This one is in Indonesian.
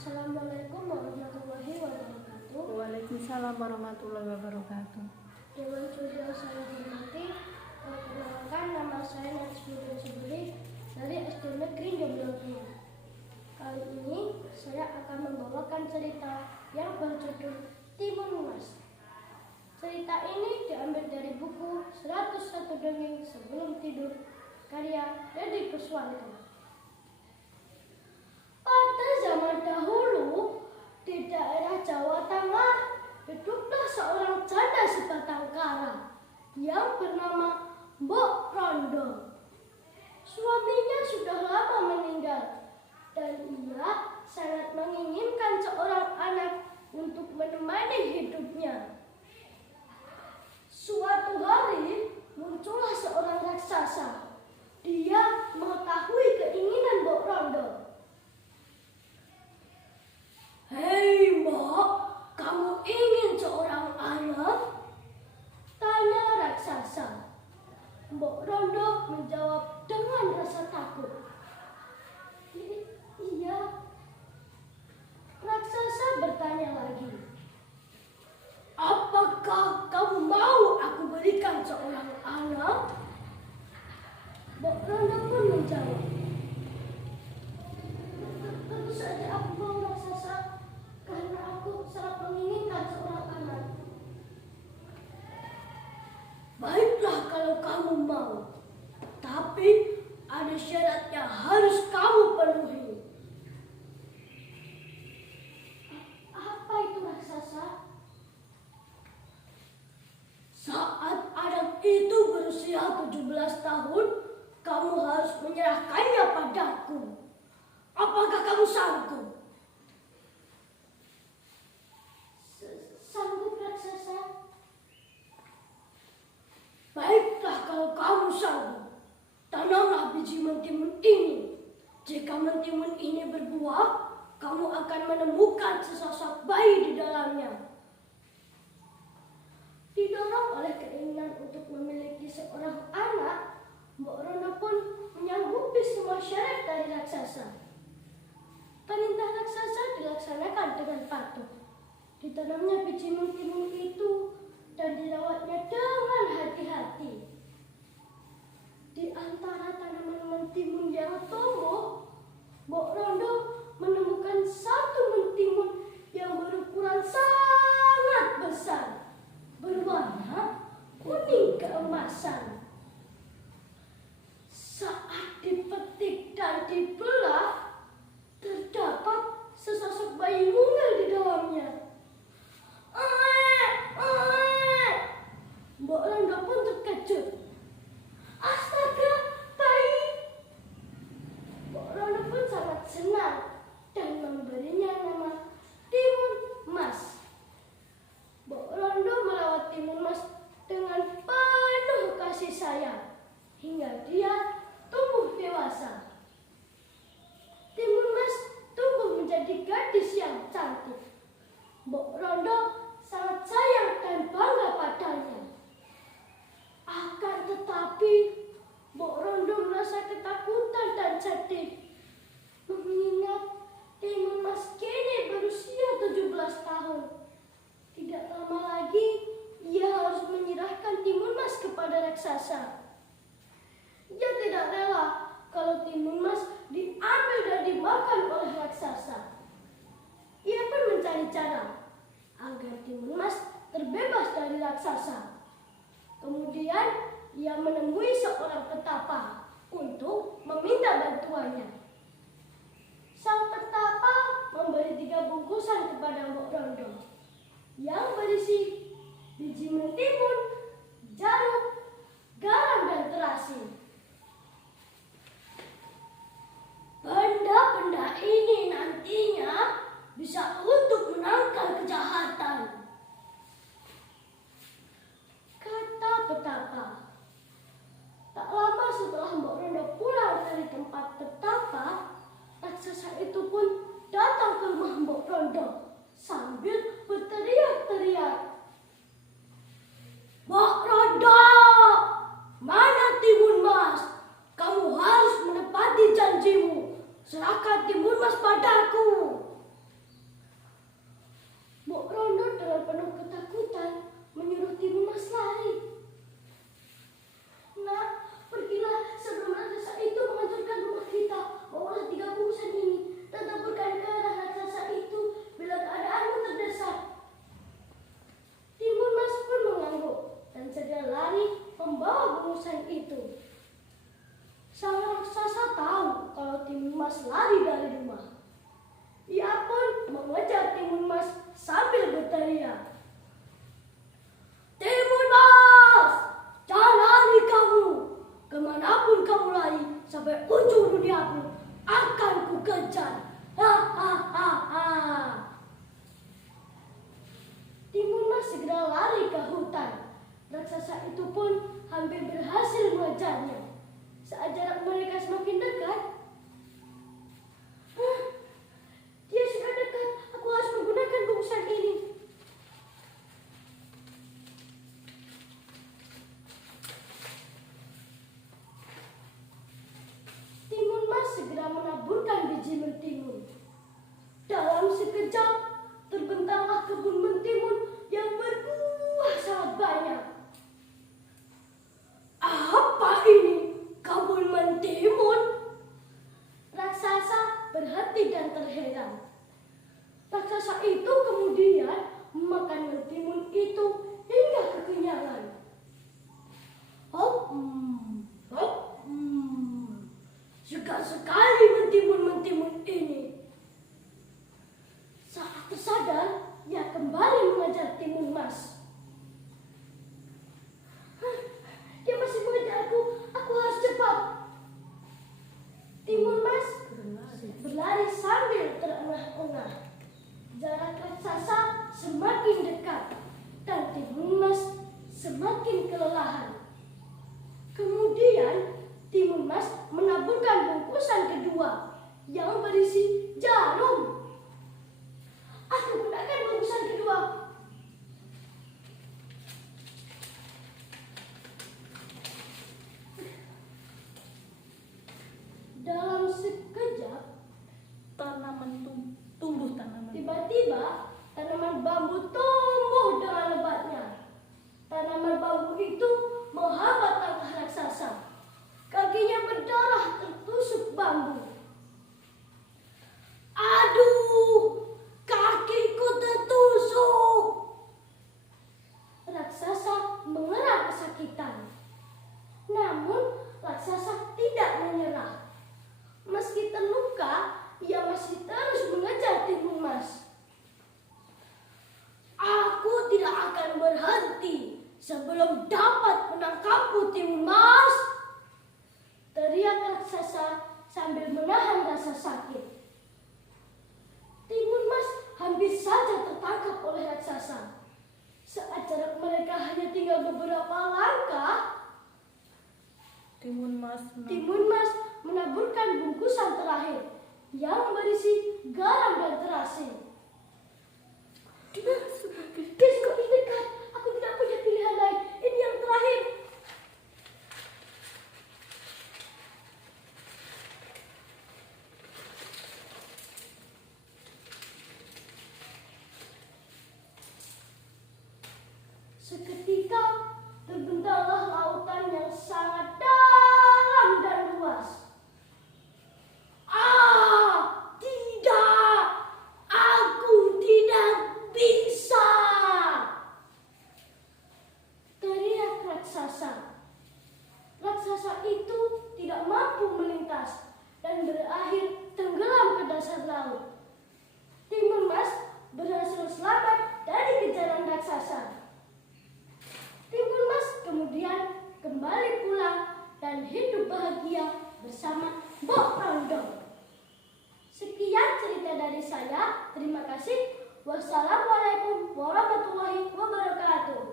Assalamualaikum warahmatullahi wabarakatuh. Waalaikumsalam warahmatullahi wabarakatuh. Dewan Juri yang saya hormati, perkenalkan nama saya Najmuddin Subri dari SD Negeri Jomblo. Kali ini saya akan membawakan cerita yang berjudul Timun Mas. Cerita ini diambil dari buku 101 Dongeng Sebelum Tidur karya Deddy Kuswanto. Pada zaman dahulu, di daerah Jawa Tengah, hiduplah seorang janda sebatang kara yang bernama Mbok Rondo. Suaminya sudah lama meninggal dan ia sangat menginginkan seorang anak untuk menemani hidupnya. Suatu hari, muncullah seorang raksasa. Dia mengetahui keinginan Mbok Rondo. "Hei Mbok, kamu ingin seorang anak?" tanya raksasa. Mbok Rondo menjawab dengan rasa takut. "Iya." Raksasa bertanya lagi. "Apakah kamu mau aku berikan seorang anak?" Mbok Rondo pun menjawab, "Tentu saja aku mau raksasa, karena aku sangat menginginkan seorang anak." "Baiklah kalau kamu mau, tapi ada syarat yang harus kamu penuhi." "Apa itu raksasa?" "Saat anak itu berusia 17 tahun, kamu harus menyerahkannya padaku. Apakah kamu sanggup?" "Sanggup raksasa." "Baiklah kalau kamu sanggup, tanamlah biji mentimun ini. Jika mentimun ini berbuah, kamu akan menemukan sesosok bayi di dalamnya." Didorong oleh keinginan untuk memiliki seorang anak, Mbok Rondo pun menyanggupi semua syarat dari raksasa. Perintah raksasa dilaksanakan dengan patuh. Ditanamnya biji mentimun itu dan dirawatnya dengan hati-hati. Di antara tanaman mentimun yang tumbuh, Mbok Rondo menemukan satu mentimun yang berukuran sangat besar, berwarna kuning keemasan. Saat dipetik dan dibelah, terdapat sesosok bayi mungil di dalamnya. Mbok Rondo pun terkejut. "Astaga, bayi!" Mbok Rondo pun sangat senang dan memberinya nama Timun Mas. Mbok Rondo merawat Timun Mas dengan penuh kasih sayang hingga dia tumbuh dewasa. Timun Mas tumbuh menjadi gadis yang cantik. Mbok Rondo sangat sayang dan bangga padanya. Akan tetapi, Mbok Rondo merasa ketakutan dan sedih mengingat Timun Mas kini berusia 17 tahun. Tidak lama lagi, ia harus menyerahkan Timun Mas kepada raksasa. Ia tidak rela kalau Timun Mas diambil dan dimakan oleh raksasa. Ia pun mencari cara agar Timun Mas terbebas dari raksasa. Kemudian ia menemui seorang petapa untuk meminta bantuannya. Sang petapa memberi 3 bungkusan kepada Mbok Rondo yang berisi biji mentimun, jarum, garam, dan terasi. "Benda-benda ini nantinya bisa untuk menangkal kejahatan," kata petapa. Tak lama setelah Mbok Rondo pulang dari tempat petapa, raksasa itu pun datang ke rumah Mbok Rondo sambil berteriak-teriak. "Mbok Rondo, mana Timun Mas? Kamu harus menepati janjimu. Serahkan Timun Mas padaku." sambil berteriak, "Timun Mas, jangan lari kamu. Kemanapun kamu lari, sampai ujung dunia pun akan ku kejar. Ha ha ha ha." Timun Mas segera lari ke hutan. Raksasa itu pun hampir berhasil mengejarnya. Saat jarak mereka semakin dekat, dia sudah dekat. Aku harus menggunakan bungkusan ini. Timun Mas segera menaburkan biji mentimun. Dalam sekejap, terbentanglah kebun mentimun yang berbuah sangat banyak. "Apa ini? Kebun mentimun?" Raksasa berhenti dan terheran. Raksasa itu kemudian memakan mentimun itu hingga kekenyangan. Segar sekali mentimun-mentimun ini. Saat tersadar, dia kembali mengejar Timun Mas. Dia masih mengejarku. Aku harus cepat. Timun Mas berlari sambil terengah-engah. Jarak raksasa semakin dekat dan Timun Mas semakin kelelahan. Kemudian Timun Mas menaburkan bungkusan kedua yang berisi jarum. Aku gunakan bungkusan kedua. Dalam sekejap, tumbuh tanaman. tiba-tiba tanaman bambu tumbuh dengan lebatnya. Tanaman bambu itu menghambat langkah raksasa. Kakinya berdarah tertusuk bambu. "Aduh, kakiku tertusuk." Raksasa mengerang kesakitan. Namun raksasa tidak menyerah. Meski terluka, ia masih terus mengejar Timun Mas. "Aku tidak akan berhenti sebelum dapat menangkapmu, Timun Mas," teriak raksasa sambil menahan rasa sakit. Timun Mas hampir saja tertangkap oleh raksasa. Saat jarak mereka hanya tinggal beberapa langkah, Timun Mas menaburkan bungkusan terakhir yang berisi garam dan terasi. "Guys, kok ini dekat? Aku tidak punya pilihan lain. Ini yang terakhir." Seketika terbentanglah lautan yang sangat dalam dan luas. Tidak! Aku tidak bisa!" teriak raksasa. Raksasa itu tidak mampu melintas dan berakhir tenggelam ke dasar laut. Timun Mas berhasil selamat dari kejaran raksasa. Timun Mas kemudian kembali pulang dan hidup bahagia bersama Mbok Rondong. Sekian cerita dari saya. Terima kasih. Wassalamualaikum warahmatullahi wabarakatuh.